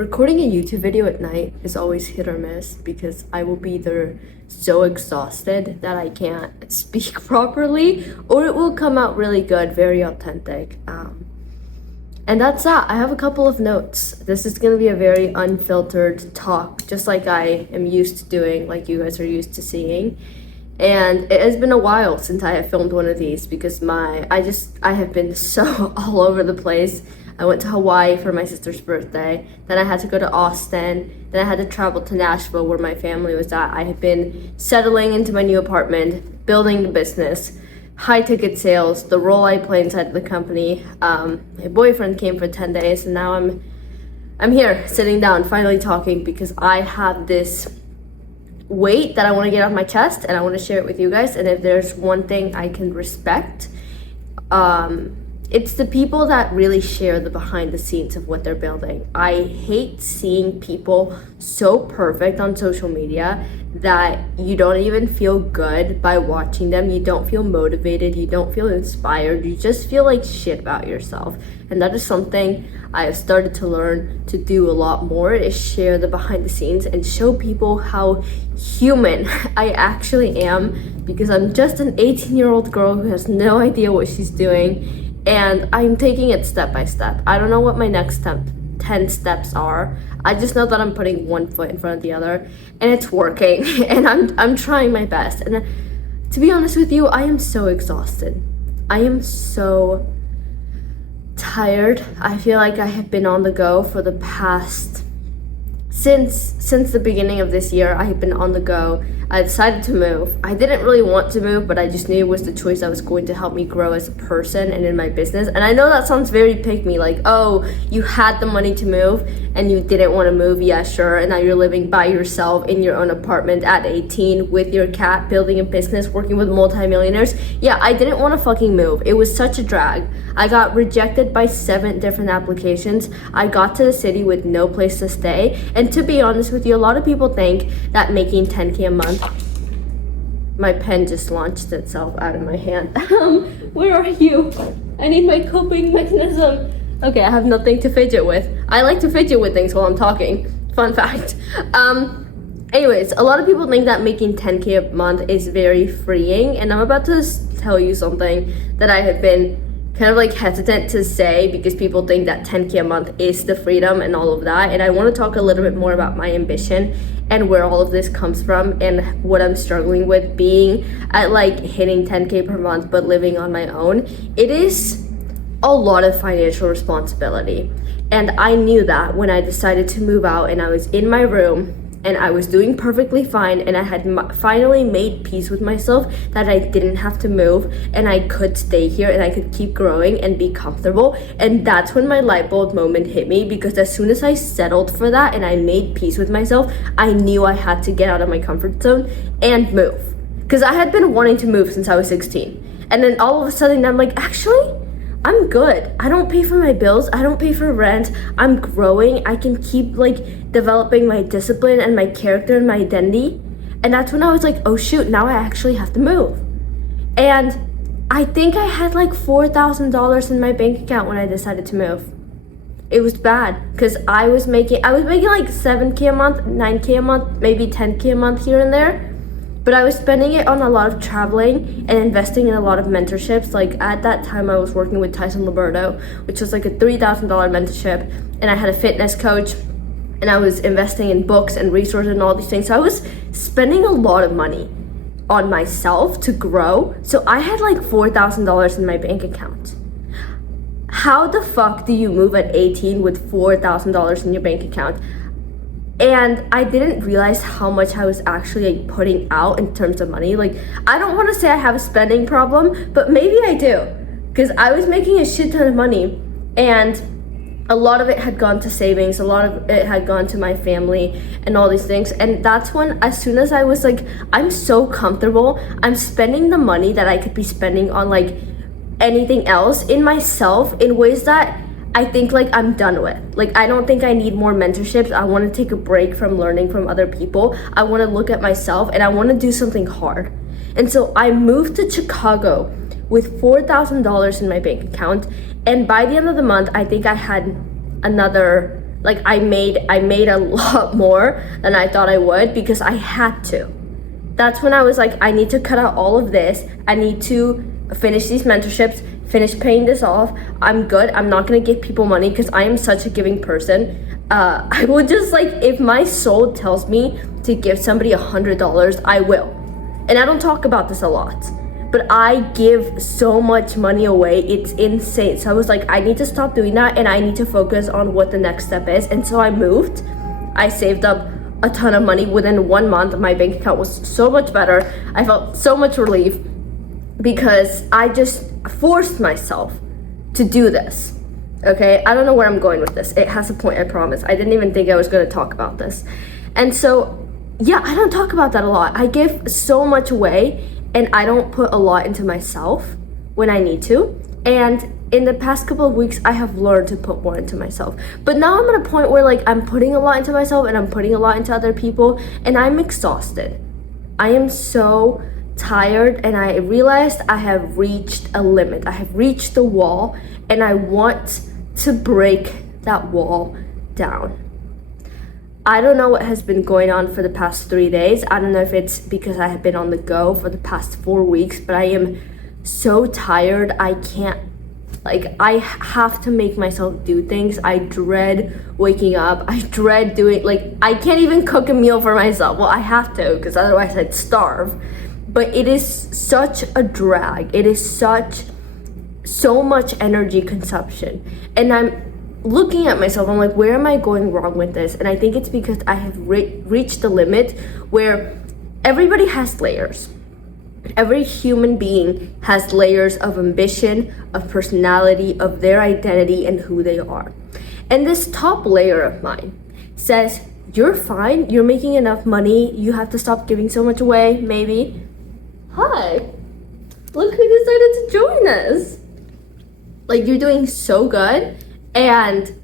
Recording a YouTube video at night is always hit or miss because I will be either so exhausted that I can't speak properly, or it will come out really good, very authentic. And that's that. I have a couple of notes. This is going to be a very unfiltered talk, just like I am used to doing, like you guys are used to seeing. And it has been a while since I have filmed one of these because I have been so all over the place. I went to Hawaii for my sister's birthday, then I had to go to Austin, then I had to travel to Nashville where my family was at. I have been settling into my new apartment, building the business, high ticket sales, the role I play inside the company. My boyfriend came for 10 days and now I'm here sitting down finally talking because I have this weight that I want to get off my chest and I want to share it with you guys. And if there's one thing I can respect, it's the people that really share the behind the scenes of what they're building. I hate seeing people so perfect on social media that you don't even feel good by watching them. You don't feel motivated, you don't feel inspired, you just feel like shit about yourself. And that is something I have started to learn to do a lot more, is share the behind the scenes and show people how human I actually am, because I'm just an 18-year-old girl who has no idea what she's doing. And I'm taking it step by step. I don't know what my next 10 steps are. I just know that I'm putting one foot in front of the other and it's working and I'm trying my best. And to be honest with you, I am so exhausted. I am so tired. I feel like I have been on the go for the past since the beginning of this year. I have been on the go. I decided to move. I didn't really want to move, but I just knew it was the choice that was going to help me grow as a person and in my business. And I know that sounds very pick me, like, oh, you had the money to move and you didn't want to move. Yeah, sure. And now you're living by yourself in your own apartment at 18 with your cat, building a business, working with multimillionaires. Yeah, I didn't want to fucking move. It was such a drag. I got rejected by 7 different applications. I got to the city with no place to stay. And to be honest with you, a lot of people think that making 10K a month, my pen just launched itself out of my hand. Where are you? I need my coping mechanism. Okay, I have nothing to fidget with. I like to fidget with things while I'm talking. Fun fact. Anyways, a lot of people think that making 10K a month is very freeing, and I'm about to tell you something that I have been kind of like hesitant to say because people think that 10K a month is the freedom and all of that. And I want to talk a little bit more about my ambition and where all of this comes from and what I'm struggling with being at like hitting 10K per month but living on my own. It is a lot of financial responsibility. And I knew that when I decided to move out and I was in my room and I was doing perfectly fine and I had finally made peace with myself that I didn't have to move and I could stay here and I could keep growing and be comfortable. And that's when my light bulb moment hit me, because as soon as I settled for that and I made peace with myself, I knew I had to get out of my comfort zone and move. Because I had been wanting to move since I was 16. And then all of a sudden I'm like, actually, I'm good. I don't pay for my bills. I don't pay for rent. I'm growing. I can keep like developing my discipline and my character and my identity. And that's when I was like, oh shoot, now I actually have to move. And I think I had like $4,000 in my bank account when I decided to move. It was bad because I was making like 7K a month, 9K a month, maybe 10K a month here and there. But I was spending it on a lot of traveling and investing in a lot of mentorships. Like at that time I was working with Tyson Liberto, which was like a $3,000 mentorship. And I had a fitness coach and I was investing in books and resources and all these things. So I was spending a lot of money on myself to grow. So I had like $4,000 in my bank account. How the fuck do you move at 18 with $4,000 in your bank account? And I didn't realize how much I was actually like putting out in terms of money. Like, I don't want to say I have a spending problem, but maybe I do. Because I was making a shit ton of money and a lot of it had gone to savings, a lot of it had gone to my family and all these things. And that's when, as soon as I was like, I'm so comfortable, I'm spending the money that I could be spending on like anything else in myself in ways that I think like I'm done with. Like, I don't think I need more mentorships. I want to take a break from learning from other people. I want to look at myself and I want to do something hard. And so I moved to Chicago with $4,000 in my bank account. And by the end of the month, I think I had another Like I made a lot more than I thought I would because I had to. That's when I was like, I need to cut out all of this. I need to finish these mentorships, finish paying this off. I'm good. I'm not gonna give people money because I am such a giving person. I will just like, if my soul tells me to give somebody $100, I will. And I don't talk about this a lot, but I give so much money away. It's insane. So I was like, I need to stop doing that and I need to focus on what the next step is. And so I moved. I saved up a ton of money. Within 1 month, my bank account was so much better. I felt so much relief because I just forced myself to do this. Okay, I don't know where I'm going with this. It has a point, I promise. I didn't even think I was going to talk about this. And so, yeah, I don't talk about that a lot. I give so much away and I don't put a lot into myself when I need to. And in the past couple of weeks, I have learned to put more into myself. But now I'm at a point where like I'm putting a lot into myself and I'm putting a lot into other people and I'm exhausted. I am so tired and I realized I have reached a limit. I have reached the wall and I want to break that wall down. I don't know what has been going on for the past 3 days. I don't know if it's because I have been on the go for the past 4 weeks, but I am so tired. I can't, like, I have to make myself do things. I dread waking up. I dread doing, like, I can't even cook a meal for myself. Well, I have to because otherwise I'd starve. But it is such a drag. It is so much energy consumption. And I'm looking at myself, I'm like, where am I going wrong with this? And I think it's because I have reached the limit where everybody has layers. Every human being has layers of ambition, of personality, of their identity and who they are. And this top layer of mine says, you're fine, you're making enough money, you have to stop giving so much away, maybe. Hi, look who decided to join us. Like, you're doing so good and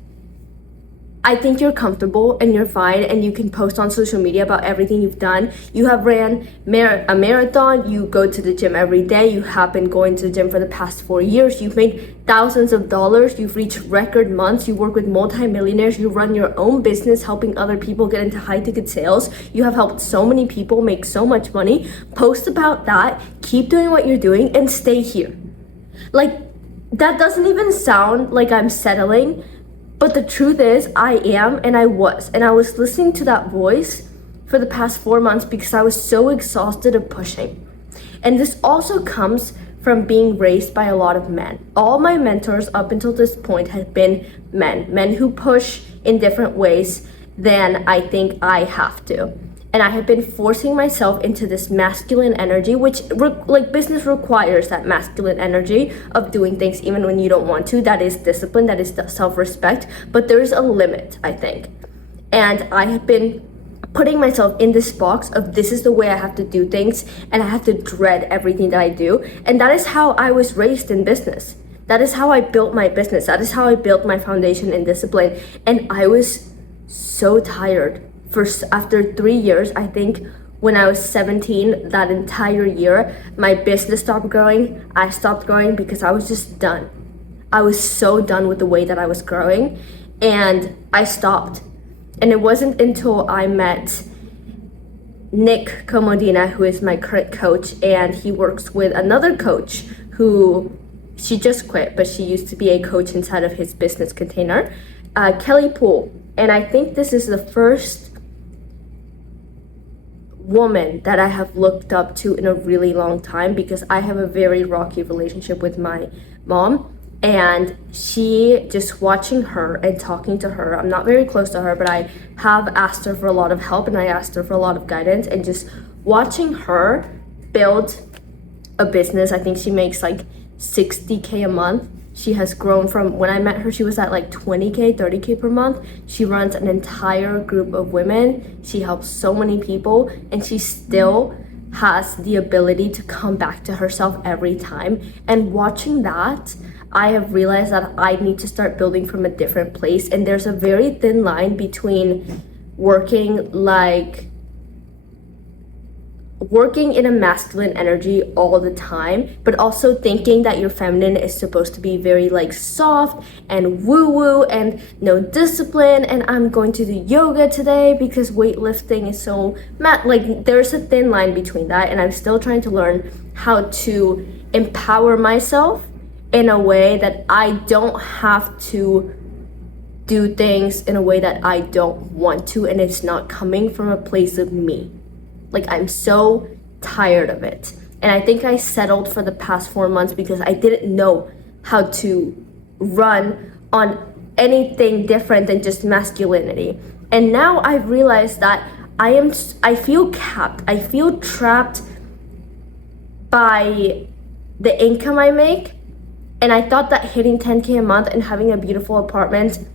I think you're comfortable and you're fine and you can post on social media about everything you've done. You have ran a marathon, you go to the gym every day, you have been going to the gym for the past 4 years, you've made thousands of dollars, you've reached record months, you work with multimillionaires, you run your own business helping other people get into high ticket sales, you have helped so many people make so much money. Post about that, keep doing what you're doing and stay here. Like, that doesn't even sound like I'm settling. But the truth is, I am and I was. And I was listening to that voice for the past 4 months because I was so exhausted of pushing. And this also comes from being raised by a lot of men. All my mentors up until this point have been men who push in different ways than I think I have to. And I have been forcing myself into this masculine energy, which like business requires that masculine energy of doing things even when you don't want to. That is discipline, that is self-respect, but there is a limit, I think. And I have been putting myself in this box of this is the way I have to do things and I have to dread everything that I do. And that is how I was raised in business. That is how I built my business. That is how I built my foundation in discipline. And I was so tired. After 3 years, I think when I was 17, that entire year, my business stopped growing. I stopped growing because I was just done. I was so done with the way that I was growing and I stopped. And it wasn't until I met Nick Comodina, who is my current coach, and he works with another coach who she just quit, but she used to be a coach inside of his business container, Kelly Poole. And I think this is the first woman that I have looked up to in a really long time because I have a very rocky relationship with my mom. And she, just watching her and talking to her, I'm not very close to her, but I have asked her for a lot of help and I asked her for a lot of guidance, and just watching her build a business. I think she makes like $60K a month. She has grown from, when I met her, she was at like 20K, 30K per month. She runs an entire group of women. She helps so many people and she still has the ability to come back to herself every time. And watching that, I have realized that I need to start building from a different place. And there's a very thin line between working working in a masculine energy all the time, but also thinking that your feminine is supposed to be very like soft and woo-woo and no discipline, and I'm going to do yoga today because weightlifting is so like there's a thin line between that, and I'm still trying to learn how to empower myself in a way that I don't have to do things in a way that I don't want to, and it's not coming from a place of me. Like, I'm so tired of it. And I think I settled for the past 4 months because I didn't know how to run on anything different than just masculinity. And now I've realized that I feel capped. I feel trapped by the income I make. And I thought that hitting 10K a month and having a beautiful apartment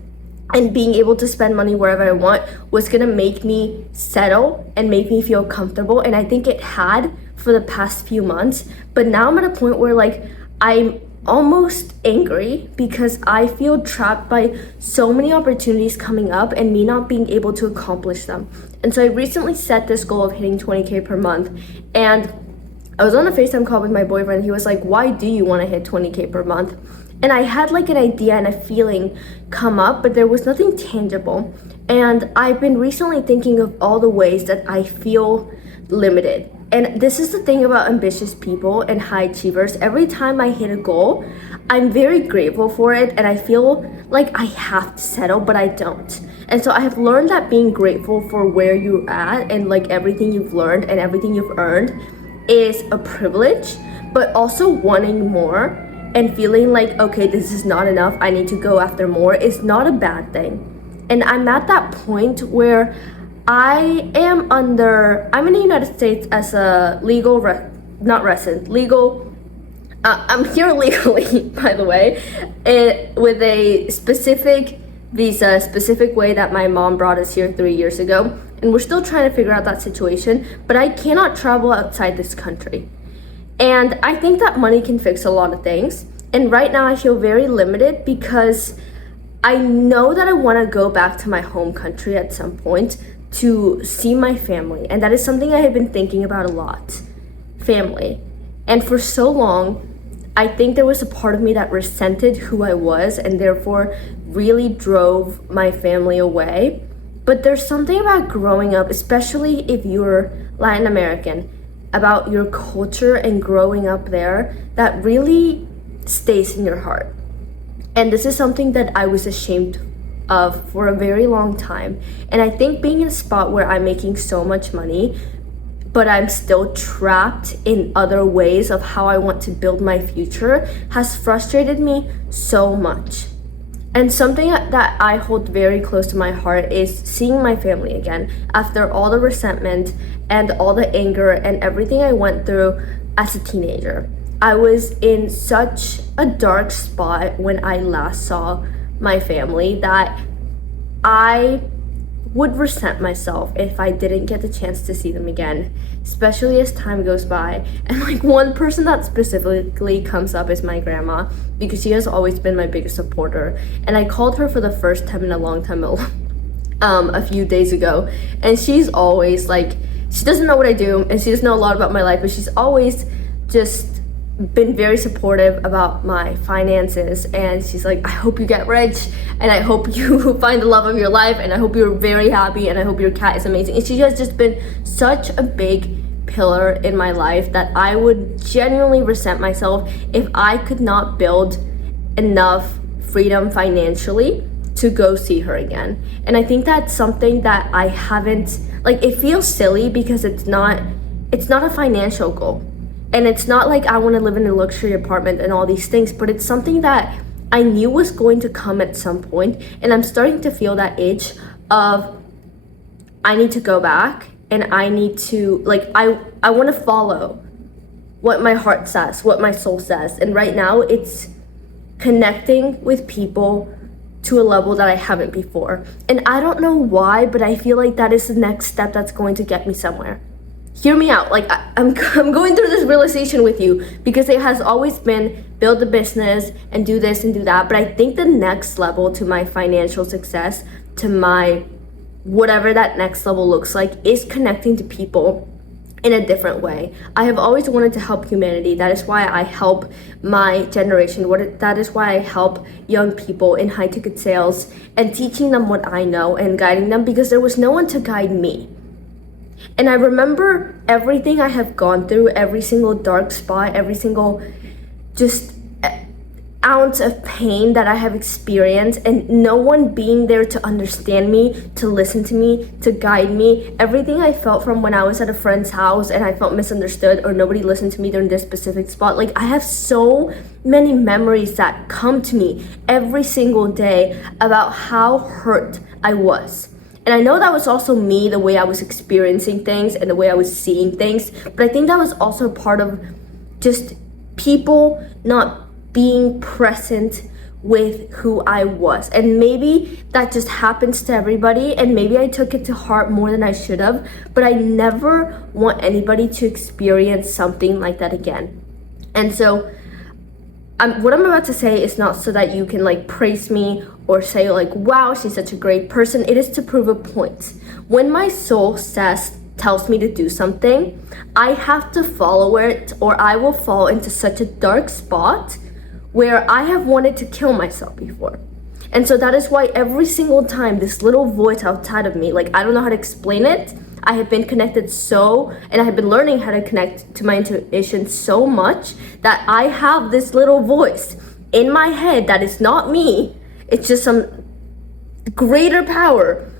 and being able to spend money wherever I want was gonna make me settle and make me feel comfortable. And I think it had for the past few months. But now I'm at a point where like I'm almost angry because I feel trapped by so many opportunities coming up and me not being able to accomplish them. And so I recently set this goal of hitting 20K per month. And I was on a FaceTime call with my boyfriend. He was like, why do you want to hit 20K per month? And I had like an idea and a feeling come up, but there was nothing tangible. And I've been recently thinking of all the ways that I feel limited. And this is the thing about ambitious people and high achievers. Every time I hit a goal, I'm very grateful for it and I feel like I have to settle, but I don't. And so I have learned that being grateful for where you're at and like everything you've learned and everything you've earned is a privilege, but also wanting more and feeling like, okay, this is not enough, I need to go after more is not a bad thing. And I'm at that point where I'm in the United States as a legal, I'm here legally, by the way, with a specific visa, specific way that my mom brought us here 3 years ago. And we're still trying to figure out that situation, but I cannot travel outside this country. And I think that money can fix a lot of things. And right now I feel very limited because I know that I want to go back to my home country at some point to see my family. And that is something I have been thinking about a lot. Family. And for so long, I think there was a part of me that resented who I was and therefore really drove my family away. But there's something about growing up, especially if you're Latin American, about your culture and growing up there that really stays in your heart. And this is something that I was ashamed of for a very long time. And I think being in a spot where I'm making so much money, but I'm still trapped in other ways of how I want to build my future has frustrated me so much. And something that I hold very close to my heart is seeing my family again after all the resentment and all the anger and everything I went through as a teenager. I was in such a dark spot when I last saw my family that I would resent myself if I didn't get the chance to see them again, especially as time goes by. And like one person that specifically comes up is my grandma, because she has always been my biggest supporter. And I called her for the first time in a long time a few days ago, and she's always like, she doesn't know what I do and she doesn't know a lot about my life, but she's always just been very supportive about my finances. And she's like, I hope you get rich and I hope you find the love of your life and I hope you're very happy and I hope your cat is amazing. And she has just been such a big pillar in my life that I would genuinely resent myself if I could not build enough freedom financially to go see her again. And I think that's something that I haven't, like, it feels silly because it's not a financial goal. And it's not like I want to live in a luxury apartment and all these things, but it's something that I knew was going to come at some point. And I'm starting to feel that itch of I need to go back and I need to, like, I want to follow what my heart says, what my soul says. And right now it's connecting with people to a level that I haven't before. And I don't know why, but I feel like that is the next step that's going to get me somewhere. Hear me out. Like, I'm going through this realization with you because it has always been build a business and do this and do that. But I think the next level to my financial success, to my whatever that next level looks like, is connecting to people in a different way. I have always wanted to help humanity. That is why I help my generation. That is why I help young people in high ticket sales and teaching them what I know and guiding them, because there was no one to guide me. And I remember everything I have gone through, every single dark spot, every single just ounce of pain that I have experienced, and no one being there to understand me, to listen to me, to guide me. Everything I felt from when I was at a friend's house and I felt misunderstood or nobody listened to me during this specific spot. Like, I have so many memories that come to me every single day about how hurt I was. And I know that was also me, the way I was experiencing things and the way I was seeing things, but I think that was also part of just people not being present with who I was. And maybe that just happens to everybody, and maybe I took it to heart more than I should have, but I never want anybody to experience something like that again. And so what I'm about to say is not so that you can like praise me or say like, wow, she's such a great person. It is to prove a point. When my soul tells me to do something, I have to follow it, or I will fall into such a dark spot where I have wanted to kill myself before. And so that is why every single time this little voice outside of me, like, I don't know how to explain it. I have been connected and I have been learning how to connect to my intuition so much that I have this little voice in my head that is not me. It's just some greater power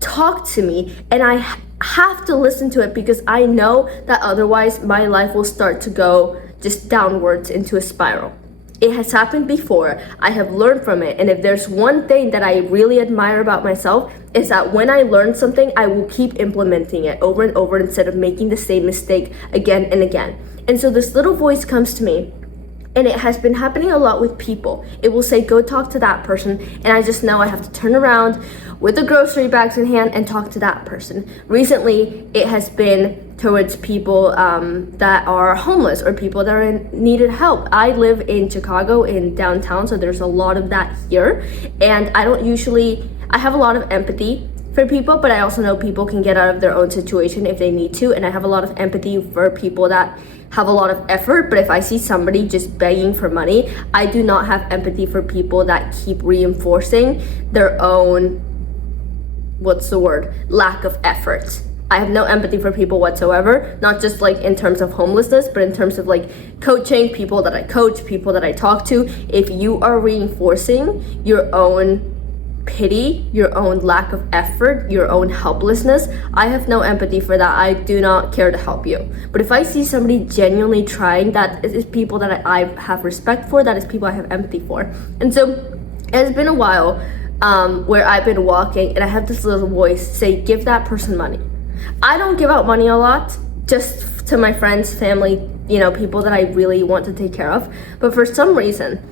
talk to me, and I have to listen to it, because I know that otherwise my life will start to go just downwards into a spiral. It has happened before. I have learned from it. And if there's one thing that I really admire about myself, is that when I learn something, I will keep implementing it over and over instead of making the same mistake again and again. And so this little voice comes to me, and it has been happening a lot with people. It will say, go talk to that person. And I just know I have to turn around with the grocery bags in hand and talk to that person. Recently, it has been towards people that are homeless or people that are in needed help. I live in Chicago, in downtown, so there's a lot of that here. And I have a lot of empathy for people, but I also know people can get out of their own situation if they need to. And I have a lot of empathy for people that have a lot of effort, but if I see somebody just begging for money, I do not have empathy for people that keep reinforcing their own, lack of effort. I have no empathy for people whatsoever, not just like in terms of homelessness, but in terms of like coaching, people that I coach, people that I talk to. If you are reinforcing your own pity, your own lack of effort, your own helplessness, I have no empathy for that. I do not care to help you. But if I see somebody genuinely trying, that is people that I have respect for, that is people I have empathy for. And so it's been a while where I've been walking and I have this little voice say, give that person money. I don't give out money a lot, just to my friends, family, people that I really want to take care of. But for some reason,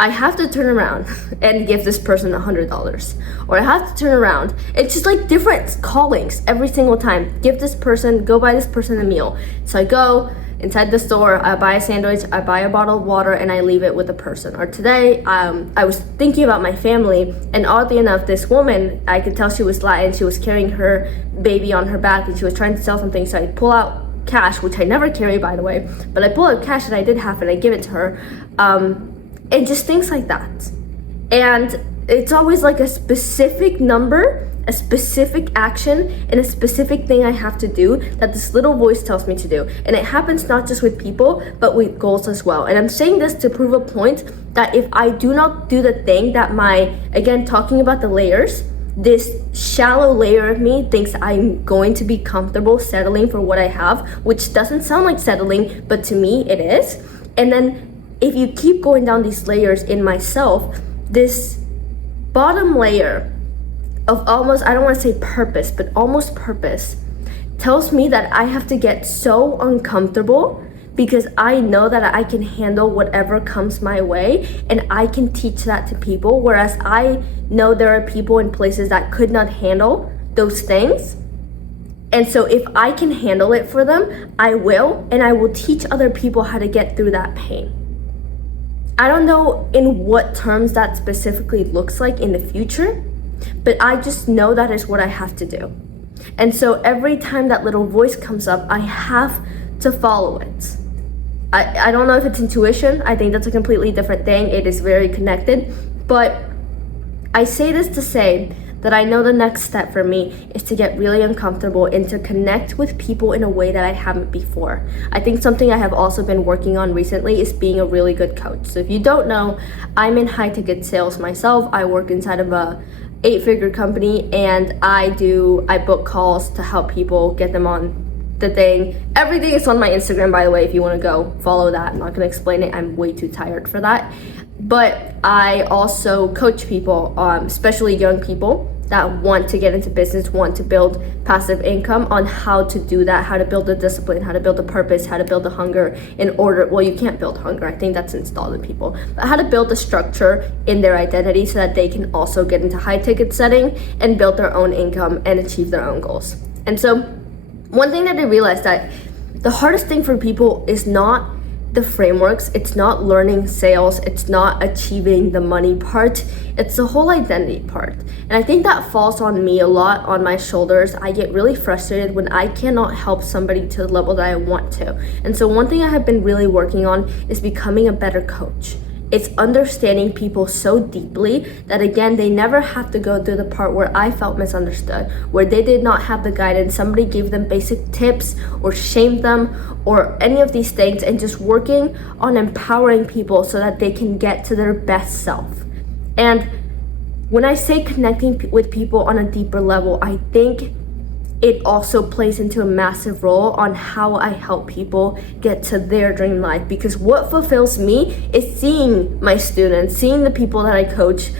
I have to turn around and give this person $100, or I have to turn around. It's just like different callings every single time. Go buy this person a meal. So I go inside the store, I buy a sandwich, I buy a bottle of water, and I leave it with the person. Or today, I was thinking about my family, and oddly enough, this woman, I could tell she was Latin, she was carrying her baby on her back, and she was trying to sell something, so I pull out cash, which I never carry, by the way, but I pull out cash that I did have, and I give it to her. And just things like that. And it's always like a specific number, a specific action, and a specific thing I have to do that this little voice tells me to do. And it happens not just with people, but with goals as well. And I'm saying this to prove a point that if I do not do the thing that again, talking about the layers, this shallow layer of me thinks I'm going to be comfortable settling for what I have, which doesn't sound like settling, but to me it is. And then if you keep going down these layers in myself, this bottom layer of almost, I don't want to say purpose, but almost purpose, tells me that I have to get so uncomfortable because I know that I can handle whatever comes my way, and I can teach that to people, whereas I know there are people in places that could not handle those things. And so if I can handle it for them, I will, and I will teach other people how to get through that pain. I don't know in what terms that specifically looks like in the future, but I just know that is what I have to do. And so every time that little voice comes up, I have to follow it. I don't know if it's intuition. I think that's a completely different thing. It is very connected. But I say this to say that I know the next step for me is to get really uncomfortable and to connect with people in a way that I haven't before. I think something I have also been working on recently is being a really good coach. So if you don't know, I'm in high ticket sales myself. I work inside of a 8-figure company, and I book calls to help people, get them on the thing. Everything is on my Instagram, by the way, if you want to go follow that. I'm not going to explain it. I'm way too tired for that. But I also coach people, especially young people that want to get into business, want to build passive income, on how to do that, how to build a discipline, how to build a purpose, how to build a hunger in order, well, you can't build hunger. I think that's installed in people, but how to build a structure in their identity so that they can also get into high ticket setting and build their own income and achieve their own goals. And so one thing that I realized, that the hardest thing for people is not the frameworks, it's not learning sales, it's not achieving the money part, it's the whole identity part. And I think that falls on me a lot, on my shoulders. I get really frustrated when I cannot help somebody to the level that I want to. And so one thing I have been really working on is becoming a better coach. It's understanding people so deeply that, again, they never have to go through the part where I felt misunderstood, where they did not have the guidance, somebody gave them basic tips or shamed them or any of these things, and just working on empowering people so that they can get to their best self. And when I say connecting with people on a deeper level, I think it also plays into a massive role on how I help people get to their dream life. Because what fulfills me is seeing my students, seeing the people that I coach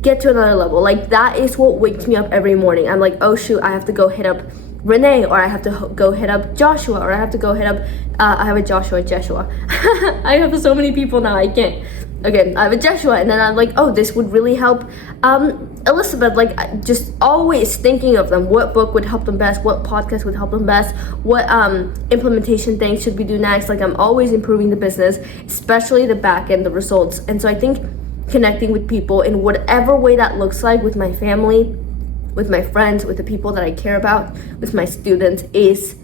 get to another level. Like, that is what wakes me up every morning. I'm like, oh shoot, I have to go hit up Renee, or I have to go hit up Joshua, or I have to go hit up, I have a Joshua. I have so many people now, I can't. Okay, I have a Joshua, and then I'm like, oh, this would really help Elizabeth. Like, just always thinking of them. What book would help them best? What podcast would help them best? What implementation things should we do next? Like, I'm always improving the business, especially the back end, the results. And so I think connecting with people in whatever way that looks like, with my family, with my friends, with the people that I care about, with my students, is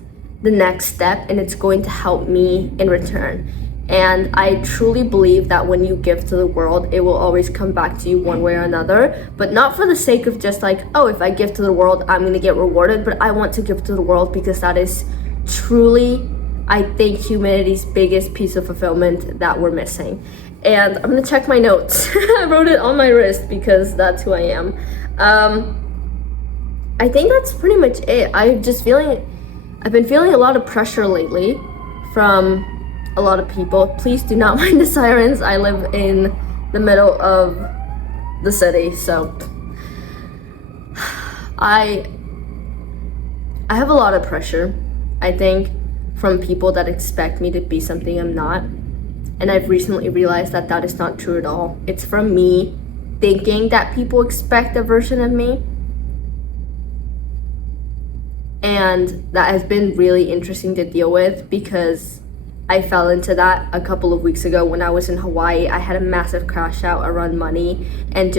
the next step, and it's going to help me in return. And I truly believe that when you give to the world, it will always come back to you one way or another, but not for the sake of just like, oh, if I give to the world, I'm going to get rewarded. But I want to give to the world because that is truly, I think, humanity's biggest piece of fulfillment that we're missing. And I'm going to check my notes. I wrote it on my wrist because that's who I am. I think that's pretty much it. I've been feeling a lot of pressure lately from a lot of people. Please do not mind the sirens. I live in the middle of the city, so I have a lot of pressure, I think, from people that expect me to be something I'm not. And I've recently realized that that is not true at all. It's from me thinking that people expect a version of me. And that has been really interesting to deal with, because I fell into that a couple of weeks ago when I was in Hawaii. I had a massive crash out around money, and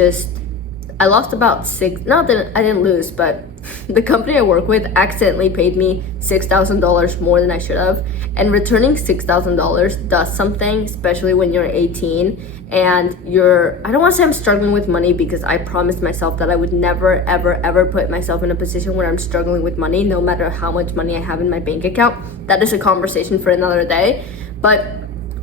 I lost about not that I didn't lose, but the company I work with accidentally paid me $6,000 more than I should have. And returning $6,000 does something, especially when you're 18 and I don't want to say I'm struggling with money, because I promised myself that I would never, ever, ever put myself in a position where I'm struggling with money, no matter how much money I have in my bank account. That is a conversation for another day. But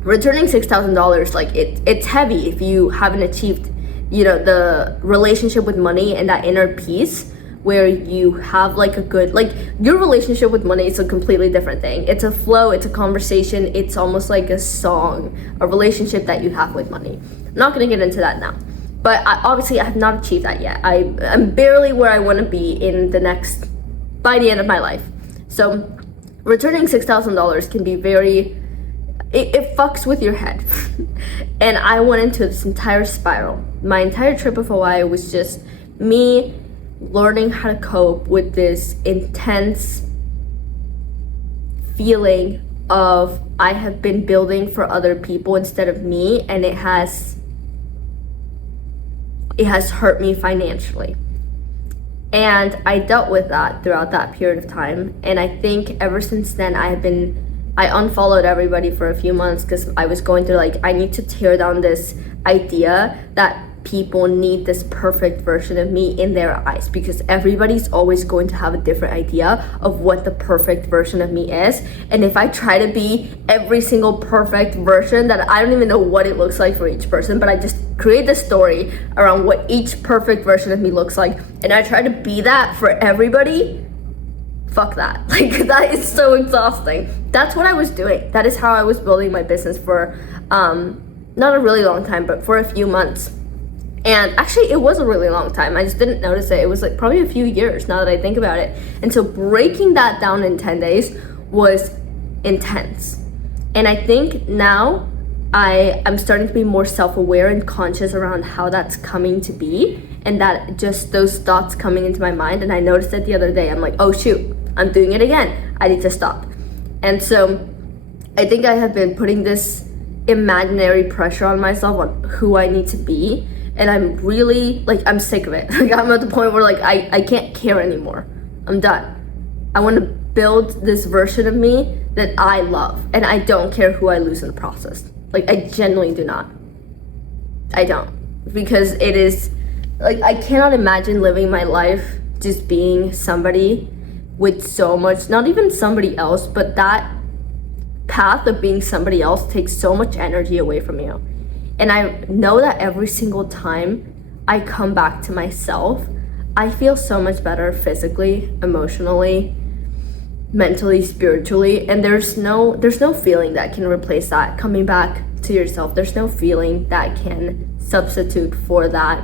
returning $6,000, like, it's heavy if you haven't achieved, the relationship with money and that inner peace where you have like a good, like, your relationship with money is a completely different thing. It's a flow, it's a conversation, it's almost like a song, a relationship that you have with money. I'm not gonna get into that now, but obviously I have not achieved that yet. I'm barely where I wanna be by the end of my life. So returning $6,000 can be it fucks with your head. And I went into this entire spiral. My entire trip of Hawaii was just me learning how to cope with this intense feeling of I have been building for other people instead of me, and it has hurt me financially. And I dealt with that throughout that period of time. And I think ever since then, I unfollowed everybody for a few months because I was going through like, I need to tear down this idea that people need this perfect version of me in their eyes, because everybody's always going to have a different idea of what the perfect version of me is. And if I try to be every single perfect version, that I don't even know what it looks like for each person, but I just create the story around what each perfect version of me looks like, and I try to be that for everybody, fuck that. Like, that is so exhausting. That's what I was doing. That is how I was building my business for not a really long time, but for a few months. And actually, it was a really long time. I just didn't notice it. It was like probably a few years now that I think about it. And so breaking that down in 10 days was intense. And I think now I'm starting to be more self-aware and conscious around how that's coming to be, and that just those thoughts coming into my mind. And I noticed it the other day. I'm like, oh shoot, I'm doing it again. I need to stop. And so I think I have been putting this imaginary pressure on myself on who I need to be. And I'm really, like, I'm sick of it. Like, I'm at the point where, like, I can't care anymore. I'm done. I want to build this version of me that I love. And I don't care who I lose in the process. Like, I genuinely do not. I don't. Because it is, like, I cannot imagine living my life just being somebody with so much, not even somebody else, but that path of being somebody else takes so much energy away from you. And I know that every single time I come back to myself, I feel so much better physically, emotionally, mentally, spiritually. And there's no feeling that can replace that. Coming back to yourself, there's no feeling that can substitute for that.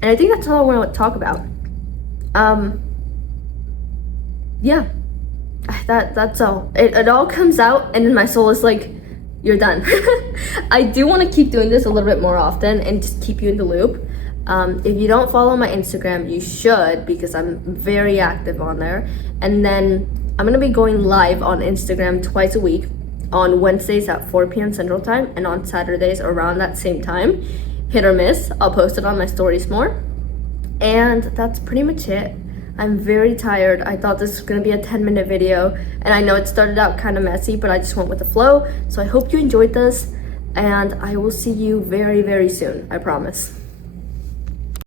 And I think that's all I want to talk about. Yeah, that's all. It all comes out, and then my soul is like, you're done. I do want to keep doing this a little bit more often and just keep you in the loop. If you don't follow my Instagram, you should, because I'm very active on there. And then I'm going to be going live on Instagram twice a week, on Wednesdays at 4 p.m. Central Time, and on Saturdays around that same time. Hit or miss. I'll post it on my stories more. And that's pretty much it. I'm very tired. I thought this was gonna be a 10-minute video, and I know it started out kind of messy, but I just went with the flow. So I hope you enjoyed this, and I will see you very, very soon. I promise.